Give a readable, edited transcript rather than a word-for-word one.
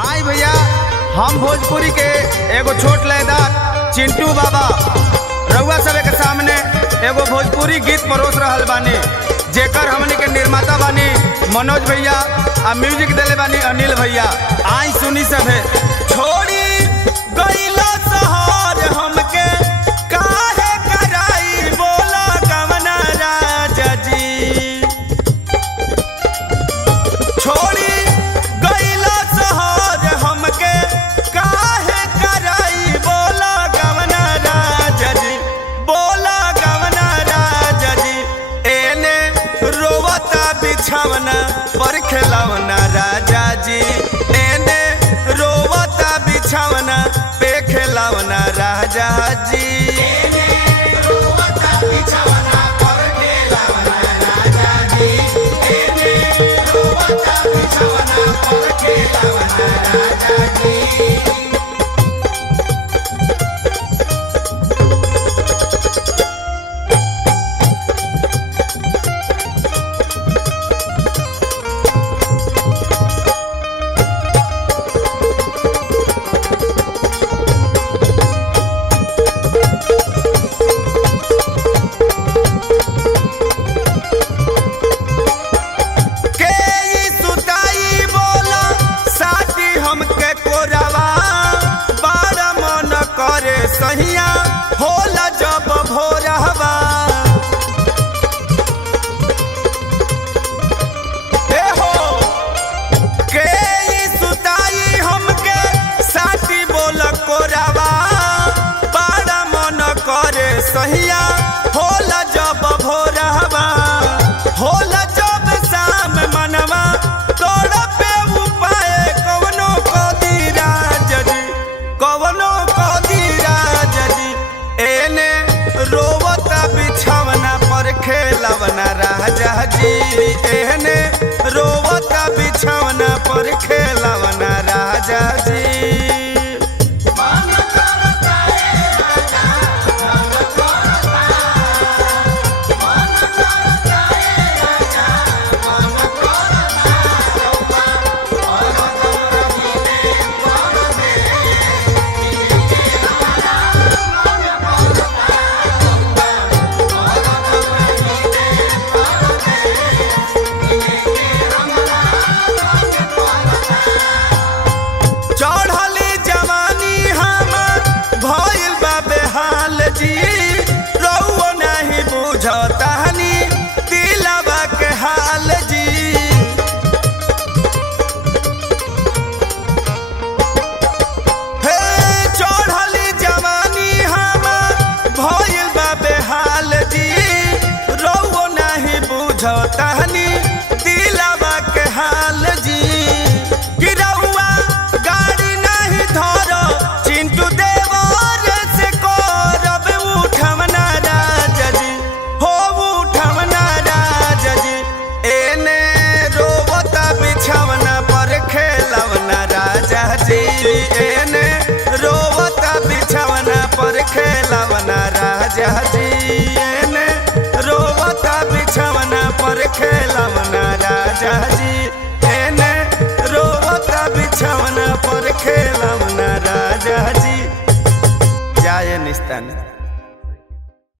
आई भैया हम भोजपुरी के एगो छोट लयदार चिंटू बाबा रउआ सब के सामने एगो भोजपुरी गीत परोस रहल बानी, जेकर हमनी के निर्माता बानी मनोज भैया आ म्यूजिक देले बानी अनिल भैया। आई सुनी सभे। छोड़ी गइला शहर हमके काहे कराई बोला कवना राजा जी। छोड़ी गइला शहर हमके काहे कराई बोला कवना राजा जी, बोला कवना राजा जी। एने रोवता बिछावना पर खेलवना राजा जी, एने रोवता बिछावना पे खेलवना राजा जी। एने रोवता बिछावना पर खेलवना राजा जी, एने रोवता बिछावना पर खेलवना राजा जी। सहिया होला जब भोरहवा ए हो के सुताई हमके साथी बोल कोरावा। बड़ा मन करे सहिया होला जब भोरहवा, होला जब शाम मनवा तोड़ पे उपाय कवनो कदी राजा जी, कवनो एने रोवता बिछावना पर खेलवना राजा जी, एने रोवता बिछावना पर खेलवना राजा जी। तानी दिलवा के हाल जी, हे चढ़ली जवानी हमार भइल बा बेहाल जी। रउओ नहीं बुझतानी दिलवा के हाल जी, कि रउआ गाड़ी नहीं धर चिंटू देवर से करब उठवना राजा जी, एने रोवता बिछावना पर खेलवना राजा जी, एने रोवता बिछावना पर खेलवना राजा जी, एने रोवता बिछावना पर खेलवना राजा जी, एने रोवता बिछावना पर खेलवना राजा जी। जय निस्तान।